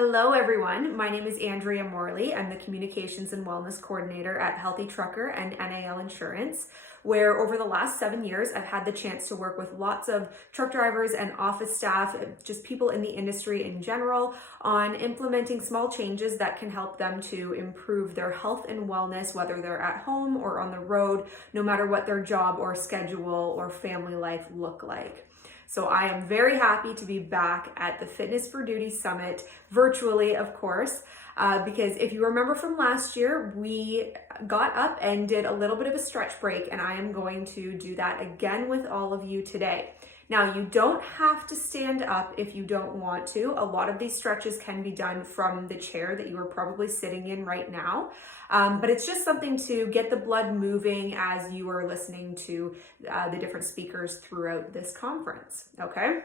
Hello everyone, my name is Andrea Morley. I'm the Communications and Wellness Coordinator at Healthy Trucker and NAL Insurance, where over the last 7 years, I've had the chance to work with lots of truck drivers and office staff, just people in the industry in general, on implementing small changes that can help them to improve their health and wellness, whether they're at home or on the road, no matter what their job or schedule or family life look like. So I am very happy to be back at the Fitness for Duty Summit, virtually of course, because if you remember from last year, we got up and did a little bit of a stretch break, and I am going to do that again with all of you today. Now, you don't have to stand up if you don't want to. A lot of these stretches can be done from the chair that you are probably sitting in right now. But it's just something to get the blood moving as you are listening to the different speakers throughout this conference, okay?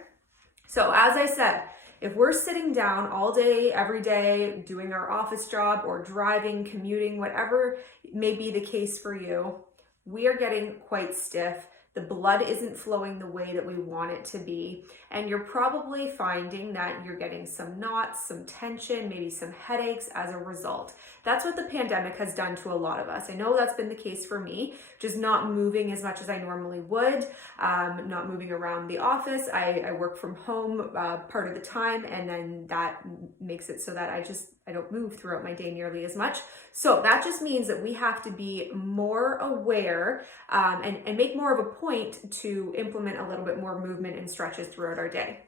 So as I said, if we're sitting down all day, every day, doing our office job or driving, commuting, whatever may be the case for you, we are getting quite stiff. The blood isn't flowing the way that we want it to be. And you're probably finding that you're getting some knots, some tension, maybe some headaches as a result. That's what the pandemic has done to a lot of us. I know that's been the case for me, just not moving as much as I normally would, not moving around the office. I work from home part of the time, and then that makes it so that I don't move throughout my day nearly as much. So that just means that we have to be more aware and make more of a point to implement a little bit more movement and stretches throughout our day.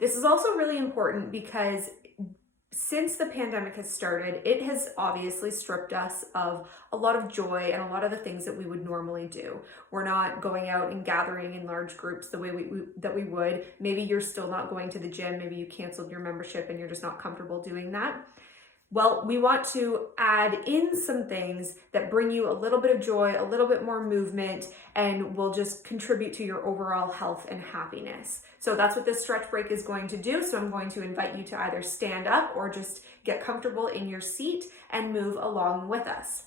This is also really important because since the pandemic has started, it has obviously stripped us of a lot of joy and a lot of the things that we would normally do. We're not going out and gathering in large groups the way that we would. Maybe you're still not going to the gym. Maybe you canceled your membership and you're just not comfortable doing that. Well, we want to add in some things that bring you a little bit of joy, a little bit more movement, and will just contribute to your overall health and happiness. So that's what this stretch break is going to do. So I'm going to invite you to either stand up or just get comfortable in your seat and move along with us.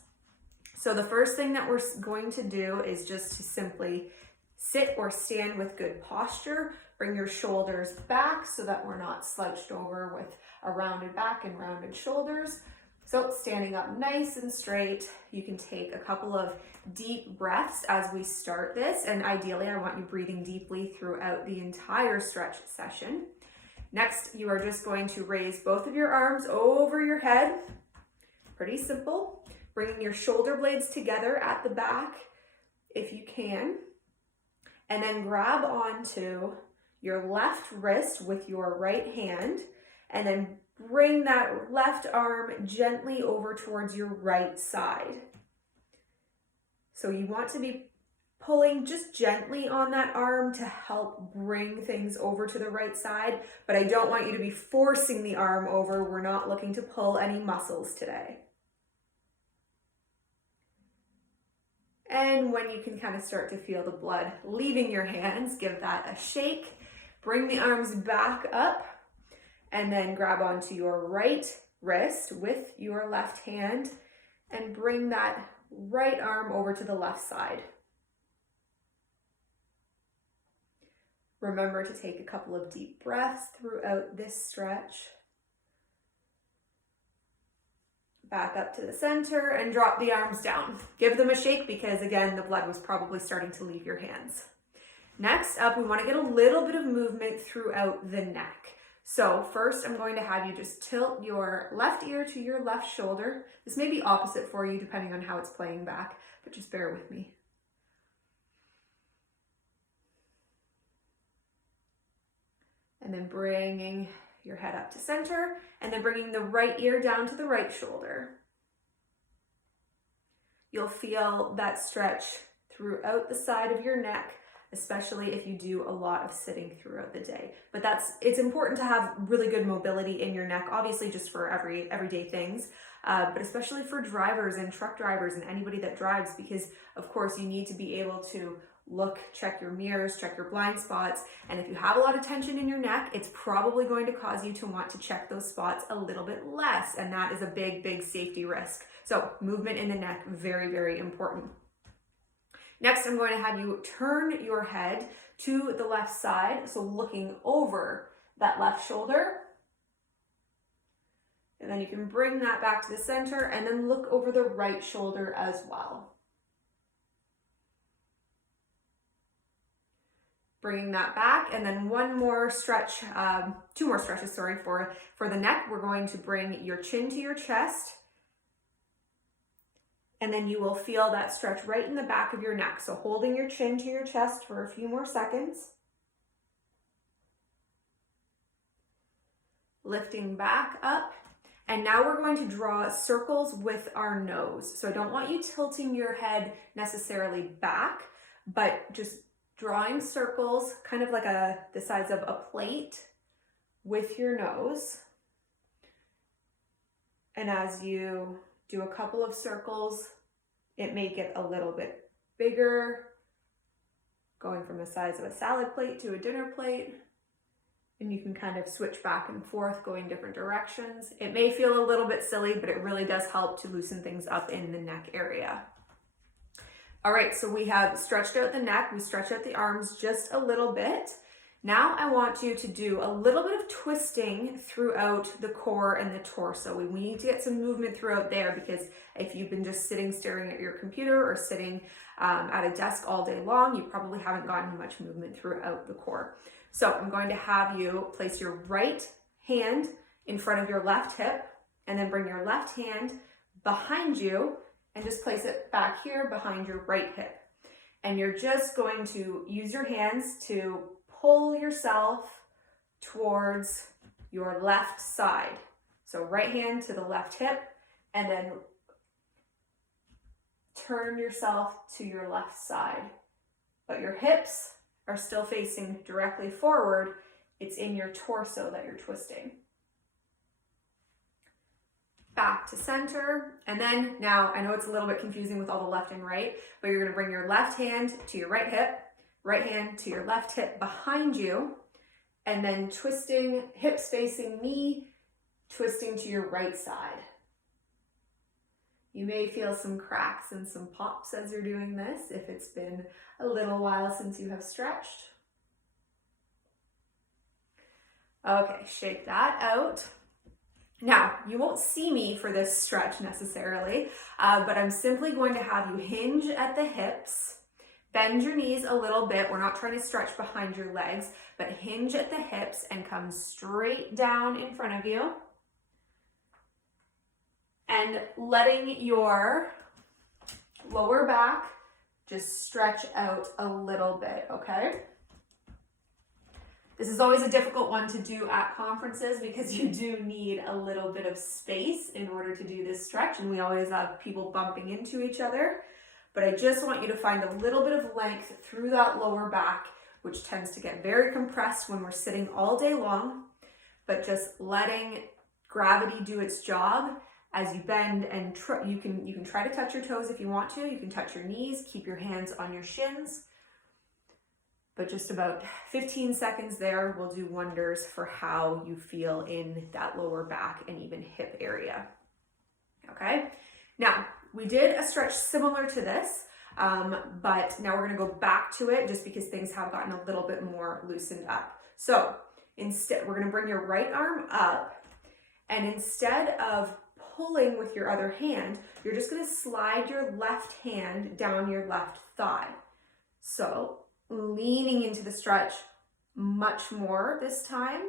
So the first thing that we're going to do is just to simply sit or stand with good posture. Bring your shoulders back so that we're not slouched over with a rounded back and rounded shoulders. So standing up nice and straight, you can take a couple of deep breaths as we start this. And ideally, I want you breathing deeply throughout the entire stretch session. Next, you are just going to raise both of your arms over your head. Pretty simple. Bringing your shoulder blades together at the back if you can. And then grab onto your left wrist with your right hand, and then bring that left arm gently over towards your right side. So you want to be pulling just gently on that arm to help bring things over to the right side, but I don't want you to be forcing the arm over. We're not looking to pull any muscles today. And when you can kind of start to feel the blood leaving your hands, give that a shake. Bring the arms back up and then grab onto your right wrist with your left hand and bring that right arm over to the left side. Remember to take a couple of deep breaths throughout this stretch. Back up to the center and drop the arms down. Give them a shake because again, the blood was probably starting to leave your hands. Next up, we want to get a little bit of movement throughout the neck. So first, I'm going to have you just tilt your left ear to your left shoulder. This may be opposite for you depending on how it's playing back, but just bear with me. And then bringing your head up to center, and then bringing the right ear down to the right shoulder. You'll feel that stretch throughout the side of your neck, especially if you do a lot of sitting throughout the day. But it's important to have really good mobility in your neck, obviously just for everyday things, but especially for drivers and truck drivers and anybody that drives, because of course you need to be able to look, check your mirrors, check your blind spots. And if you have a lot of tension in your neck, it's probably going to cause you to want to check those spots a little bit less. And that is a big, big safety risk. So movement in the neck, very, very important. Next, I'm going to have you turn your head to the left side. So looking over that left shoulder. And then you can bring that back to the center and then look over the right shoulder as well. Bringing that back, and then one more stretch, two more stretches, sorry, for the neck. We're going to bring your chin to your chest, and then you will feel that stretch right in the back of your neck. So holding your chin to your chest for a few more seconds. Lifting back up. And now we're going to draw circles with our nose. So I don't want you tilting your head necessarily back, but just drawing circles, kind of like the size of a plate with your nose. And as you do a couple of circles, it may get a little bit bigger, going from the size of a salad plate to a dinner plate. And you can kind of switch back and forth, going different directions. It may feel a little bit silly, but it really does help to loosen things up in the neck area. All right, so we have stretched out the neck, we stretched out the arms just a little bit. Now I want you to do a little bit of twisting throughout the core and the torso. We need to get some movement throughout there, because if you've been just sitting staring at your computer or sitting at a desk all day long, you probably haven't gotten much movement throughout the core. So I'm going to have you place your right hand in front of your left hip, and then bring your left hand behind you and just place it back here behind your right hip. And you're just going to use your hands to pull yourself towards your left side. So right hand to the left hip, and then turn yourself to your left side. But your hips are still facing directly forward. It's in your torso that you're twisting. Back to center. And then now, I know it's a little bit confusing with all the left and right, but you're gonna bring your left hand to your right hip, right hand to your left hip behind you, and then twisting, hips facing me, twisting to your right side. You may feel some cracks and some pops as you're doing this if it's been a little while since you have stretched. Okay, shake that out. Now, you won't see me for this stretch necessarily, but I'm simply going to have you hinge at the hips, bend your knees a little bit. We're not trying to stretch behind your legs, but hinge at the hips and come straight down in front of you. And letting your lower back just stretch out a little bit, okay? This is always a difficult one to do at conferences, because you do need a little bit of space in order to do this stretch, and we always have people bumping into each other. But I just want you to find a little bit of length through that lower back, which tends to get very compressed when we're sitting all day long, but just letting gravity do its job as you bend, and you can try to touch your toes if you want to. You can touch your knees, keep your hands on your shins. But just about 15 seconds there will do wonders for how you feel in that lower back and even hip area. Okay, now we did a stretch similar to this, but now we're gonna go back to it just because things have gotten a little bit more loosened up. So instead, we're gonna bring your right arm up, and instead of pulling with your other hand, you're just gonna slide your left hand down your left thigh. So leaning into the stretch much more this time.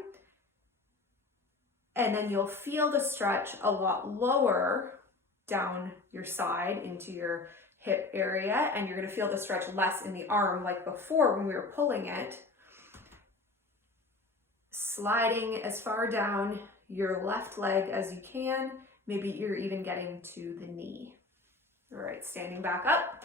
And then you'll feel the stretch a lot lower down your side into your hip area. And you're gonna feel the stretch less in the arm like before when we were pulling it. Sliding as far down your left leg as you can. Maybe you're even getting to the knee. All right, standing back up,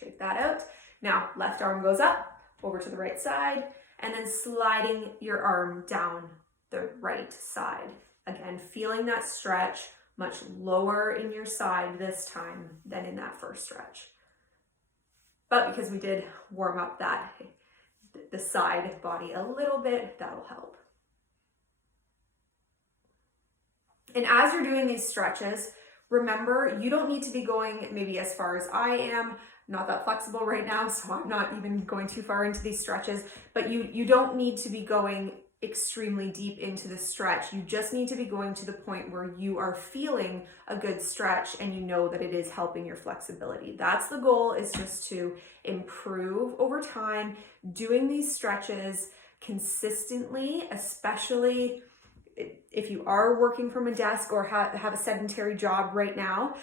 shake that out. Now, left arm goes up, over to the right side, and then sliding your arm down the right side. Again, feeling that stretch much lower in your side this time than in that first stretch. But because we did warm up the side body a little bit, that'll help. And as you're doing these stretches, remember, you don't need to be going maybe as far as I am. Not that flexible right now, so I'm not even going too far into these stretches, but you don't need to be going extremely deep into the stretch. You just need to be going to the point where you are feeling a good stretch and you know that it is helping your flexibility. That's the goal, is just to improve over time, doing these stretches consistently, especially if you are working from a desk or have a sedentary job right now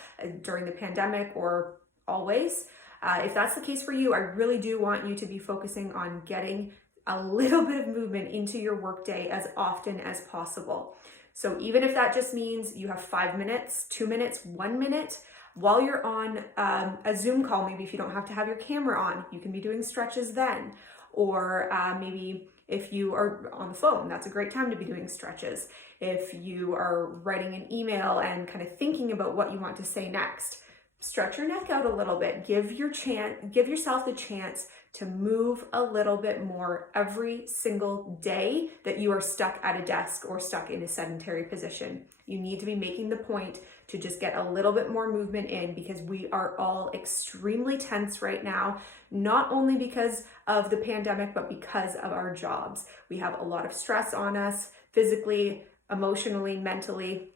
during the pandemic or always. If that's the case for you, I really do want you to be focusing on getting a little bit of movement into your workday as often as possible. So even if that just means you have 5 minutes, 2 minutes, 1 minute, while you're on a Zoom call, maybe if you don't have to have your camera on, you can be doing stretches then. Or maybe if you are on the phone, that's a great time to be doing stretches. If you are writing an email and kind of thinking about what you want to say next, stretch your neck out a little bit. Give yourself the chance to move a little bit more every single day that you are stuck at a desk or stuck in a sedentary position. You need to be making the point to just get a little bit more movement in, because we are all extremely tense right now, not only because of the pandemic, but because of our jobs. We have a lot of stress on us physically, emotionally, mentally.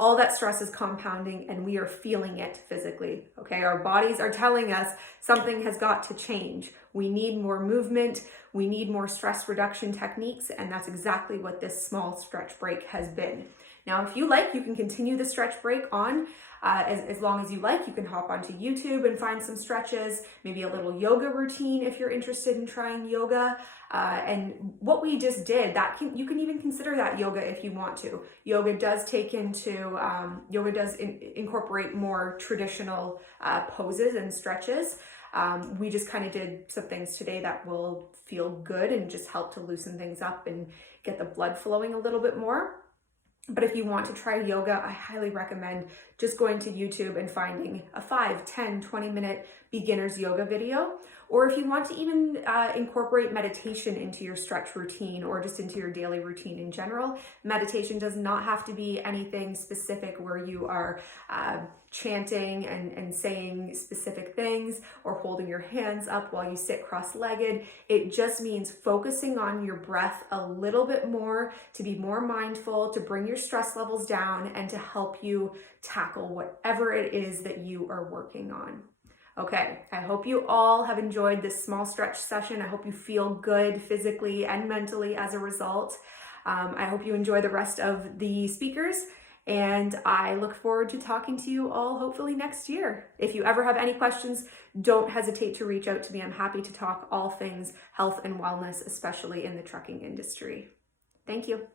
All that stress is compounding and we are feeling it physically, okay? Our bodies are telling us something has got to change. We need more movement. We need more stress reduction techniques, and that's exactly what this small stretch break has been. Now, if you like, you can continue the stretch break on as long as you like. You can hop onto YouTube and find some stretches, maybe a little yoga routine if you're interested in trying yoga. And what we just did, you can even consider that yoga if you want to. Yoga does incorporate more traditional poses and stretches. We just kind of did some things today that will feel good and just help to loosen things up and get the blood flowing a little bit more. But if you want to try yoga, I highly recommend just going to YouTube and finding a 5, 10, 20-minute beginner's yoga video. Or if you want to even incorporate meditation into your stretch routine or just into your daily routine in general, meditation does not have to be anything specific where you are chanting and saying specific things or holding your hands up while you sit cross-legged. It just means focusing on your breath a little bit more, to be more mindful, to bring your stress levels down, and to help you tackle whatever it is that you are working on. Okay, I hope you all have enjoyed this small stretch session. I hope you feel good physically and mentally as a result. I hope you enjoy the rest of the speakers, and I look forward to talking to you all hopefully next year. If you ever have any questions, don't hesitate to reach out to me. I'm happy to talk all things health and wellness, especially in the trucking industry. Thank you.